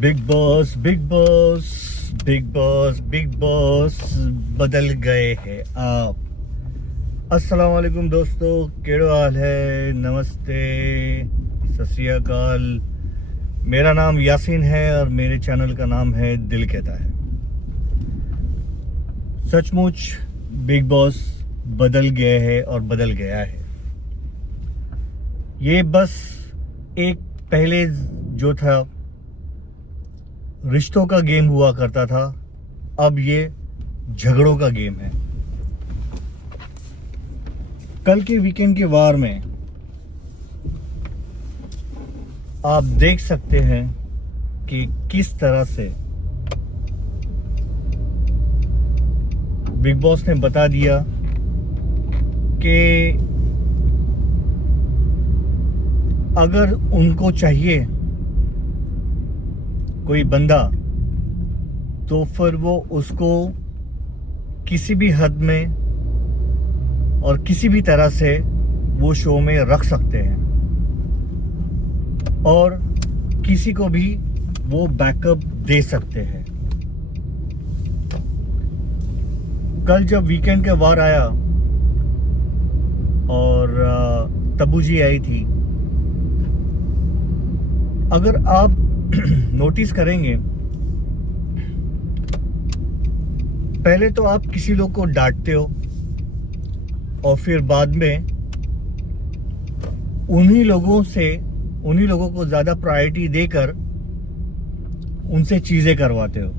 Big boss big boss big boss big boss बदल गए हैं आप। अस्सलाम वालेकुम दोस्तों, केड़ो हाल है? नमस्ते, सत श्री अकाल। मेरा नाम यासीन है और मेरे चैनल का नाम है दिल कहता है। सचमुच बिग बॉस बदल गए हैं और बदल गया है। ये बस एक पहले जो था रिश्तों का गेम हुआ करता था, अब ये झगड़ों का गेम है। कल के वीकेंड के वार में आप देख सकते हैं कि किस तरह से बिग बॉस ने बता दिया कि अगर उनको चाहिए कोई बंदा तो फिर वो उसको किसी भी हद में और किसी भी तरह से वो शो में रख सकते हैं और किसी को भी वो बैकअप दे सकते हैं। कल जब वीकेंड के वार आया और तब्बू जी आई थी, अगर आप नोटिस करेंगे, पहले तो आप किसी लोग को डांटते हो और फिर बाद में उन्हीं लोगों को ज्यादा प्रायोरिटी देकर उनसे चीजें करवाते हो,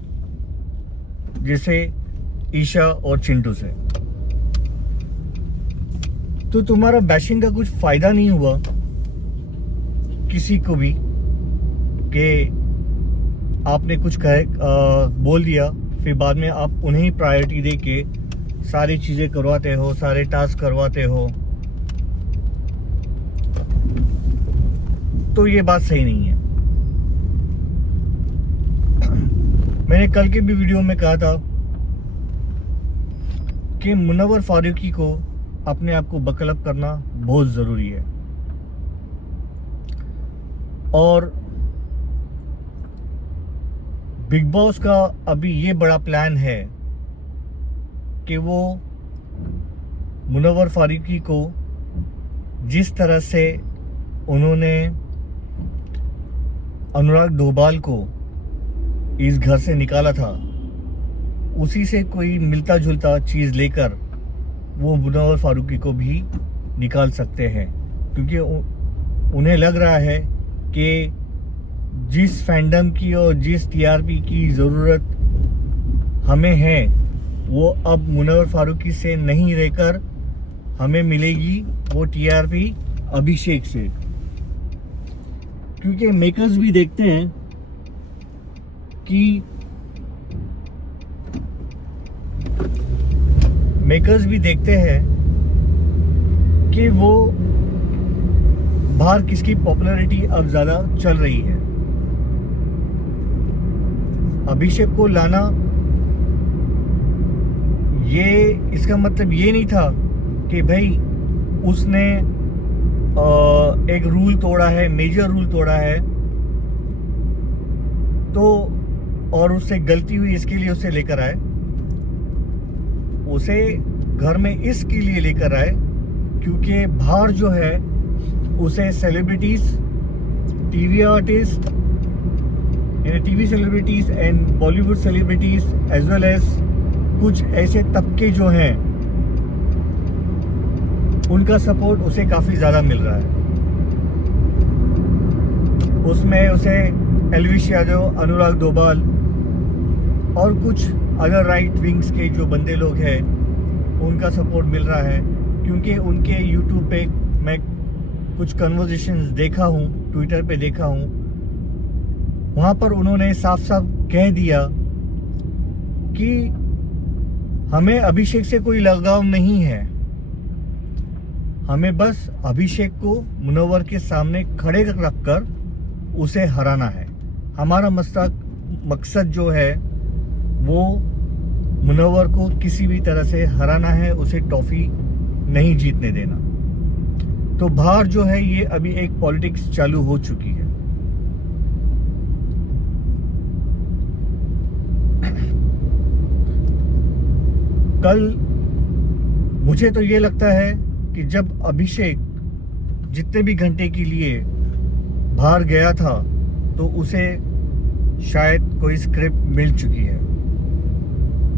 जैसे ईशा और चिंटू से। तो तुम्हारा बैशिंग का कुछ फायदा नहीं हुआ किसी को भी कि आपने कुछ बोल दिया, फिर बाद में आप उन्हें ही प्रायोरिटी दे के सारी चीजें करवाते हो, सारे टास्क करवाते हो। तो ये बात सही नहीं है। मैंने कल के भी वीडियो में कहा था कि मुनव्वर फारूकी को अपने आप को बकअप करना बहुत जरूरी है और बिग बॉस का अभी ये बड़ा प्लान है कि वो मुनव्वर फारूकी को जिस तरह से उन्होंने अनुराग डोभाल को इस घर से निकाला था, उसी से कोई मिलता जुलता चीज लेकर वो मुनव्वर फारूकी को भी निकाल सकते हैं, क्योंकि उन्हें लग रहा है कि जिस फैंडम की और जिस टीआरपी की ज़रूरत हमें है वो अब मुनव्वर फारूकी से नहीं रहकर हमें मिलेगी वो टीआरपी अभिषेक से। क्योंकि मेकर्स भी देखते हैं कि वो बाहर किसकी पॉपुलैरिटी अब ज़्यादा चल रही है। अभिषेक को लाना, ये इसका मतलब ये नहीं था कि भाई उसने एक रूल तोड़ा है, मेजर रूल तोड़ा है, तो और उससे गलती हुई इसके लिए उसे लेकर आए। उसे घर में इसके लिए लेकर आए क्योंकि बाहर जो है उसे celebrities, TV artist, TV celebrities and Bollywood celebrities as well as कुछ ऐसे तबके जो हैं उनका सपोर्ट उसे काफी ज्यादा मिल रहा है। उसमें उसे एल्विश यादव, अनुराग डोभाल और कुछ अदर राइट विंग्स के जो बंदे लोग हैं उनका सपोर्ट मिल रहा है, क्योंकि उनके यूट्यूब पे मैं कुछ कन्वर्सेशंस देखा हूँ, ट्विटर पे देखा हूँ, वहां पर उन्होंने साफ साफ कह दिया कि हमें अभिषेक से कोई लगाव नहीं है, हमें बस अभिषेक को मुनव्वर के सामने खड़े रखकर उसे हराना है। हमारा मकसद जो है वो मुनव्वर को किसी भी तरह से हराना है, उसे ट्रॉफी नहीं जीतने देना। तो बाहर जो है ये अभी एक पॉलिटिक्स चालू हो चुकी है। कल मुझे तो ये लगता है कि जब अभिषेक जितने भी घंटे के लिए बाहर गया था तो उसे शायद कोई स्क्रिप्ट मिल चुकी है,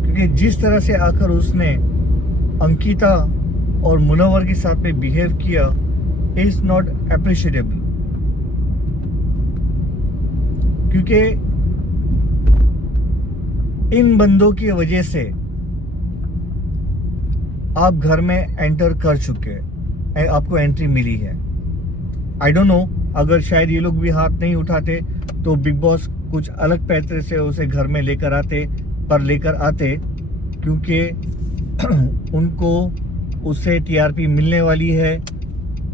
क्योंकि जिस तरह से आकर उसने अंकिता और मुनव्वर के साथ में बिहेव किया इज नॉट अप्रिशिएटेबल। क्योंकि इन बंदों की वजह से आप घर में एंटर कर चुके हैं, आपको एंट्री मिली है। आई डोंट नो, अगर शायद ये लोग भी हाथ नहीं उठाते तो बिग बॉस कुछ अलग पैतरे से उसे घर में लेकर आते, क्योंकि उनको उससे टीआरपी मिलने वाली है,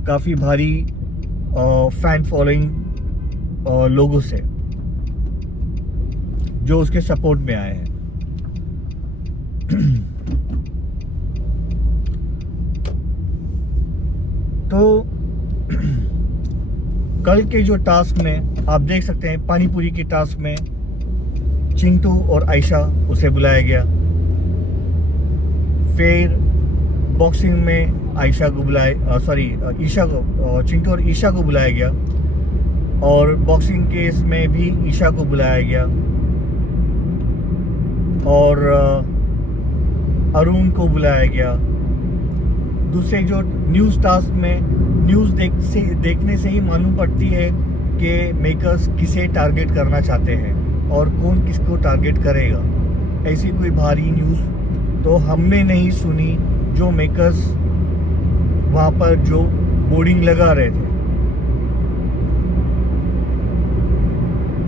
काफ़ी भारी फैन फॉलोइंग लोगों से जो उसके सपोर्ट में आए हैं। तो कल के जो टास्क में आप देख सकते हैं, पानीपुरी के टास्क में चिंटू और आयशा उसे बुलाया गया। फिर बॉक्सिंग में आयशा को ईशा को, चिंटू और ईशा को बुलाया गया। और बॉक्सिंग केस में भी ईशा को बुलाया गया और अरुण को बुलाया गया। दूसरे जो न्यूज़ टास्क में न्यूज़ देखने से ही मालूम पड़ती है कि मेकर्स किसे टारगेट करना चाहते हैं और कौन किसको टारगेट करेगा। ऐसी कोई भारी न्यूज़ तो हमने नहीं सुनी जो मेकर्स वहाँ पर जो बोर्डिंग लगा रहे थे।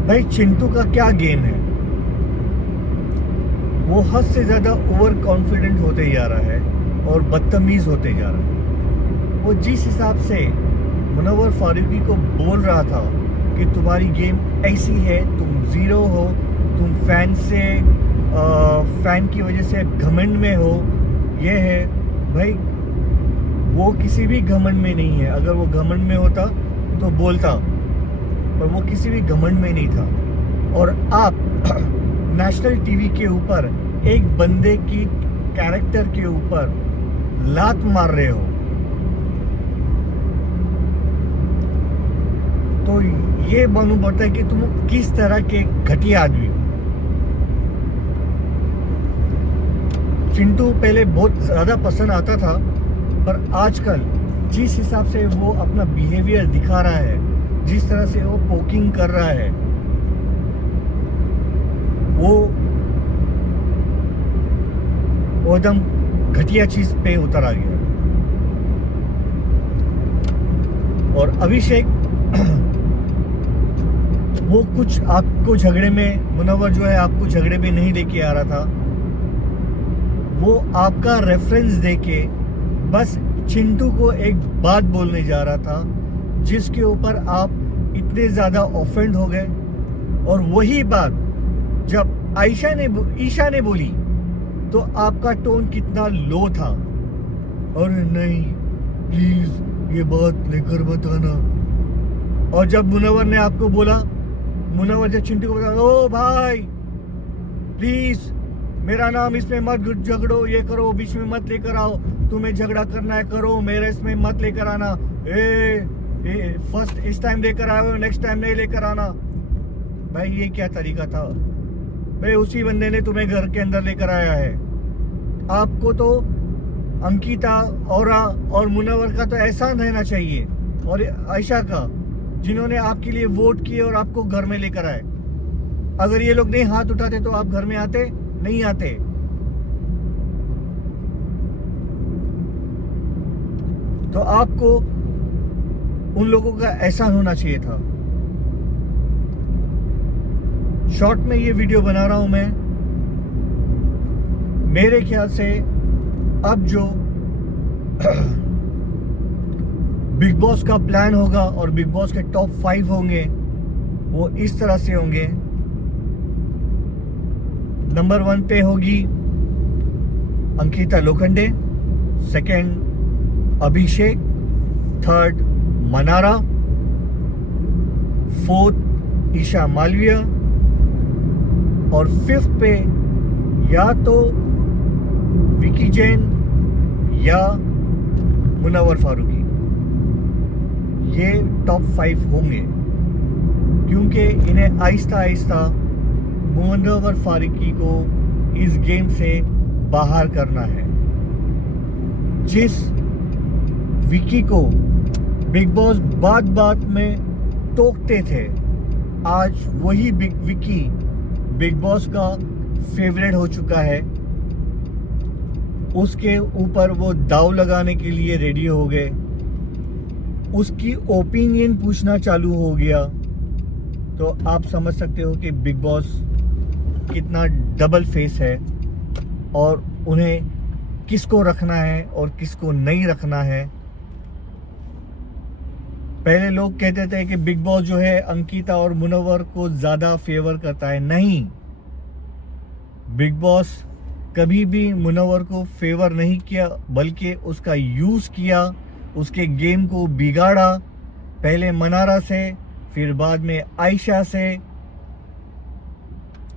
भाई चिंटू का क्या गेम है, वो हद से ज़्यादा ओवर कॉन्फिडेंट होते जा रहा है और बदतमीज होते जा रहा है। वो जिस हिसाब से मुनव्वर फारूकी को बोल रहा था कि तुम्हारी गेम ऐसी है, तुम ज़ीरो हो, तुम फैन की वजह से घमंड में हो, ये है। भाई वो किसी भी घमंड में नहीं है। अगर वो घमंड में होता तो बोलता, पर वो किसी भी घमंड में नहीं था। और आप नेशनल टीवी के ऊपर एक बंदे की कैरेक्टर के ऊपर लात मार रहे हो, तो ये मालूम पड़ता है कि तुम किस तरह के घटिया आदमी हो। चिंटू पहले बहुत ज़्यादा पसंद आता था, पर आजकल जिस हिसाब से वो अपना बिहेवियर दिखा रहा है, जिस तरह से वो पोकिंग कर रहा है, वो एकदम घटिया चीज पे उतर आ गया। और अभिषेक वो कुछ आपको झगड़े में, मुनव्वर जो है आपको झगड़े में नहीं लेके आ रहा था, वो आपका रेफरेंस देके बस चिंटू को एक बात बोलने जा रहा था जिसके ऊपर आप इतने ज़्यादा ऑफेंड हो गए। और वही बात जब ईशा ने बोली तो आपका टोन कितना लो था, और नहीं प्लीज ये बात लेकर बताना। और जब मुनव्वर ने आपको बोला, मुनव्वर जब चिंटू को बोला, ओ भाई प्लीज मेरा नाम इसमें मत झगड़ो, ये करो, बीच में मत लेकर आओ, तुम्हें झगड़ा करना है करो, मेरे इसमें मत लेकर आना, फर्स्ट इस टाइम लेकर आए हो, नेक्स्ट टाइम नहीं लेकर आना। भाई ये क्या तरीका था? भाई उसी बंदे ने तुम्हें घर के अंदर लेकर आया है। आपको तो अंकिता और मुनव्वर का तो एहसान रहना चाहिए, और आयशा का, जिन्होंने आपके लिए वोट किए और आपको घर में लेकर आए। अगर ये लोग नहीं हाथ उठाते तो आप घर में आते नहीं आते। तो आपको उन लोगों का एहसान होना चाहिए था। शॉर्ट में ये वीडियो बना रहा हूं मैं। मेरे ख्याल से अब जो बिग बॉस का प्लान होगा और बिग बॉस के टॉप 5 होंगे वो इस तरह से होंगे। नंबर 1 पे होगी अंकिता लोखंडे, सेकंड अभिषेक, थर्ड मनारा, फोर्थ ईशा मालवीय, और फिफ्थ पे या तो विकी जैन या मुनव्वर फारूकी, ये टॉप 5 होंगे, क्योंकि इन्हें आहिस्ता आहिस्ता मुनव्वर फारूकी को इस गेम से बाहर करना है। जिस विकी को बिग बॉस बात बात में टोकते थे, आज वही विकी बिग बॉस का फेवरेट हो चुका है। उसके ऊपर वो दाव लगाने के लिए रेडी हो गए, उसकी ओपिनियन पूछना चालू हो गया। तो आप समझ सकते हो कि बिग बॉस कितना डबल फेस है और उन्हें किसको रखना है और किसको नहीं रखना है। पहले लोग कहते थे कि बिग बॉस जो है अंकिता और मुनव्वर को ज्यादा फेवर करता है। नहीं, बिग बॉस कभी भी मुनव्वर को फेवर नहीं किया, बल्कि उसका यूज किया, उसके गेम को बिगाड़ा। पहले मनारा से, फिर बाद में आयशा से।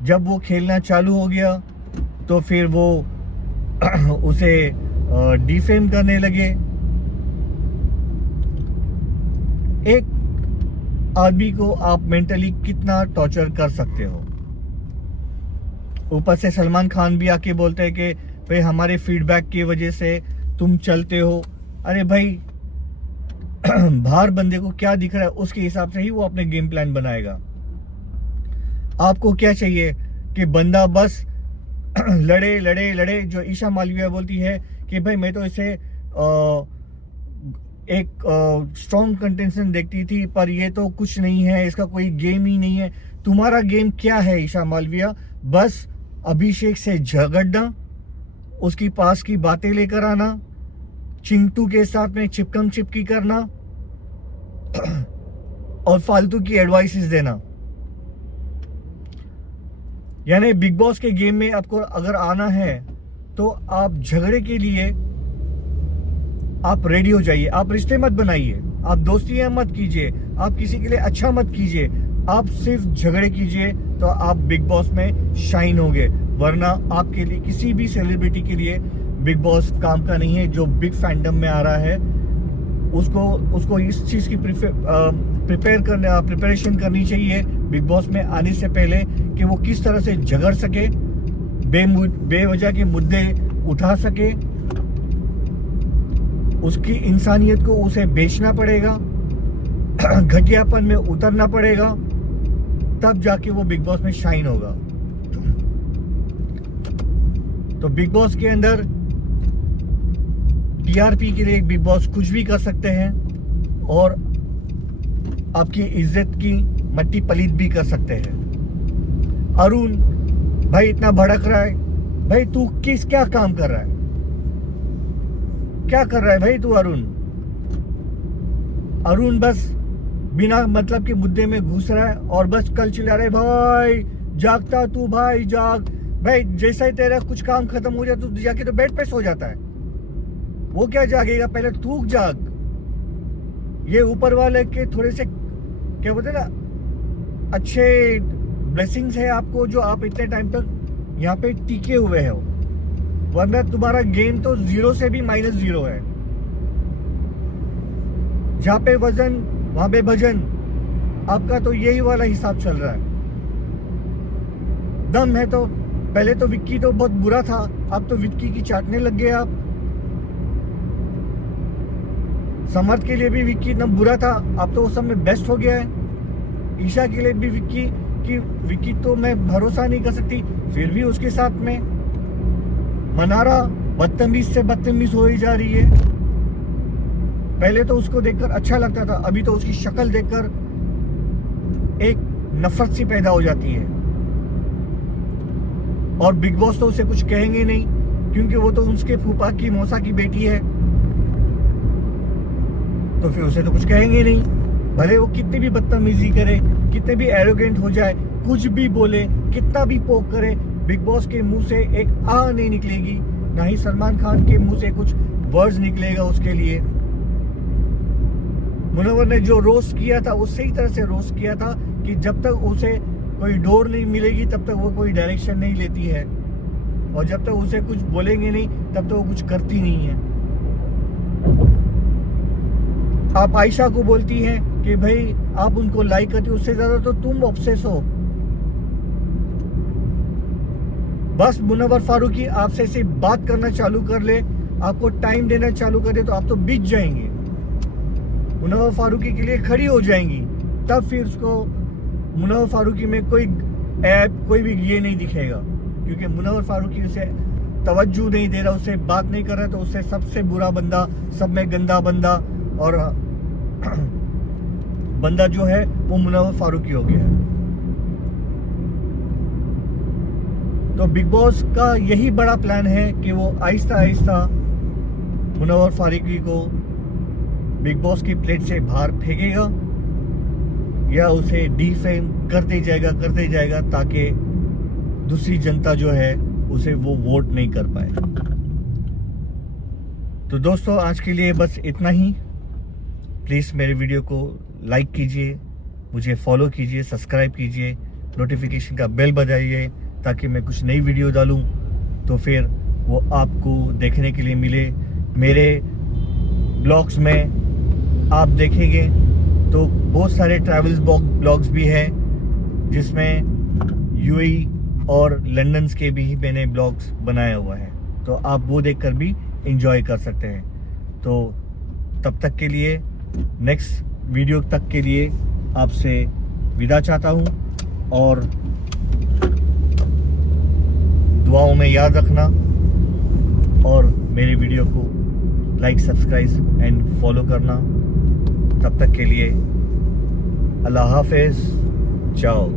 जब वो खेलना चालू हो गया तो फिर वो उसे डिफेम करने लगे। एक आदमी को आप मेंटली कितना टॉर्चर कर सकते हो। ऊपर से सलमान खान भी आके बोलते हैं कि भाई हमारे फीडबैक की वजह से तुम चलते हो। अरे भाई बाहर बंदे को क्या दिख रहा है उसके हिसाब से ही वो अपने गेम प्लान बनाएगा। आपको क्या चाहिए कि बंदा बस लड़े लड़े लड़े। जो ईशा मालविया बोलती है कि भाई मैं तो इसे एक स्ट्रॉन्ग कंटेंशन देखती थी, पर ये तो कुछ नहीं है, इसका कोई गेम ही नहीं है। तुम्हारा गेम क्या है ईशा मालविया? बस अभिषेक से झगड़ना, उसकी पास की बातें लेकर आना, चिंटू के साथ में चिपकम चिपकी करना और फालतू की एडवाइसेस देना। यानी बिग बॉस के गेम में आपको अगर आना है तो आप झगड़े के लिए आप रेडी हो जाइए। आप रिश्ते मत बनाइए, आप दोस्तियां मत कीजिए, आप किसी के लिए अच्छा मत कीजिए, आप सिर्फ झगड़े कीजिए तो आप बिग बॉस में शाइन होंगे। वरना आपके लिए, किसी भी सेलिब्रिटी के लिए बिग बॉस काम का नहीं है। जो बिग फैंडम में आ रहा है उसको इस चीज की प्रिपरेशन करनी चाहिए बिग बॉस में आने से पहले कि वो किस तरह से झगड़ सके, बेवजह के मुद्दे उठा सके। उसकी इंसानियत को उसे बेचना पड़ेगा, घटियापन में उतरना पड़ेगा, तब जाके वो बिग बॉस में शाइन होगा। तो बिग बॉस के अंदर टीआरपी के लिए बिग बॉस कुछ भी कर सकते हैं और आपकी इज्जत की मट्टी पलीत भी कर सकते हैं। अरुण भाई इतना भड़क रहा है, भाई तू क्या काम कर रहा है? क्या कर रहा है भाई तू अरुण बस बिना मतलब के मुद्दे में घुस रहा है और बस कल चिल्ला रहे भाई जागता तू, भाई जाग। भाई जैसा ही तेरा कुछ काम खत्म हो जाए तो जाके तो बेड पे सो जाता है। वो क्या जागेगा, पहले तू जाग। ये ऊपर वाले के थोड़े से क्या बोलते ना अच्छे ब्लेसिंग्स है आपको, जो आप इतने टाइम तक यहाँ पे टिके हुए हो। वरना तुम्हारा गेम तो 0 से भी -0 है। जहाँ पे वजन वहां पे भजन, आपका तो यही वाला हिसाब चल रहा है। दम है तो पहले तो विक्की तो बहुत बुरा था, अब तो विक्की की चाटने लग गए आप। समर्थ के लिए भी विक्की इतना बुरा था, अब तो उस समय बेस्ट हो गया है। ईशा के लिए भी विक्की तो मैं भरोसा नहीं कर सकती, फिर भी उसके साथ में मनारा बदतमीज से बदतमीज हो ही जा रही है। पहले तो उसको देखकर अच्छा लगता था, अभी तो उसकी शक्ल देखकर एक नफरत सी पैदा हो जाती है। और बिग बॉस तो उसे कुछ कहेंगे नहीं, क्योंकि वो तो उसके फूफा की मौसा की बेटी है, तो फिर उसे तो कुछ कहेंगे नहीं। भले वो कितनी भी बदतमीजी करे, कितने भी एरोगेंट हो जाए, कुछ भी बोले, कितना भी पोक करे, बिग बॉस के मुंह से एक आ नहीं निकलेगी, ना ही सलमान खान के मुंह से कुछ वर्ड्स निकलेगा उसके लिए। मुनव्वर ने जो रोस्ट किया था उससे ही तरह से रोस्ट किया था कि जब तक उसे कोई डोर नहीं मिलेगी तब तक वो कोई डायरेक्शन नहीं लेती है, और जब तक उसे कुछ बोलेंगे नहीं तब तो वो कुछ करती नहीं है। आप आयशा को बोलती हैं कि भाई आप उनको लाइक करती हो, उससे ज्यादा तो तुम ऑब्सेस हो। बस मुनव्वर फारूकी आपसे सिर्फ बात करना चालू कर ले, आपको टाइम देना चालू कर दे, तो आप तो बिक जाएंगे, मुनव्वर फारूकी के लिए खड़ी हो जाएंगी। तब फिर उसको मुनव्वर फारूकी में कोई ऐप, कोई भी ये नहीं दिखेगा, क्योंकि मुनव्वर फारूकी उसे तवज्जो नहीं दे रहा, उससे बात नहीं कर रहा, तो उससे सबसे बुरा बंदा, सब में गंदा बंदा और बंदा जो है वो मुनव्वर फारूकी हो गया है। तो बिग बॉस का यही बड़ा प्लान है कि वो आहिस्ता आहिस्ता मुनव्वर फारूकी को बिग बॉस की प्लेट से बाहर फेंकेगा या उसे डिफेम करते जाएगा ताकि दूसरी जनता जो है उसे वो वोट नहीं कर पाए। तो दोस्तों आज के लिए बस इतना ही। प्लीज़ मेरे वीडियो को लाइक कीजिए, मुझे फॉलो कीजिए, सब्सक्राइब कीजिए, नोटिफिकेशन का बेल बजाइए ताकि मैं कुछ नई वीडियो डालूं तो फिर वो आपको देखने के लिए मिले। मेरे ब्लॉग्स में आप देखेंगे तो बहुत सारे ट्रैवल्स ब्लॉग्स भी हैं जिसमें यूएई और लंदन के भी मैंने ब्लॉग्स बनाया हुआ है, तो आप वो देखकर भी एंजॉय कर सकते हैं। तो तब तक के लिए, नेक्स्ट वीडियो तक के लिए आपसे विदा चाहता हूँ, और दुआओं में याद रखना और मेरे वीडियो को लाइक, सब्सक्राइब एंड फॉलो करना। तब तक के लिए अल्लाह हाफिज़, चाओ।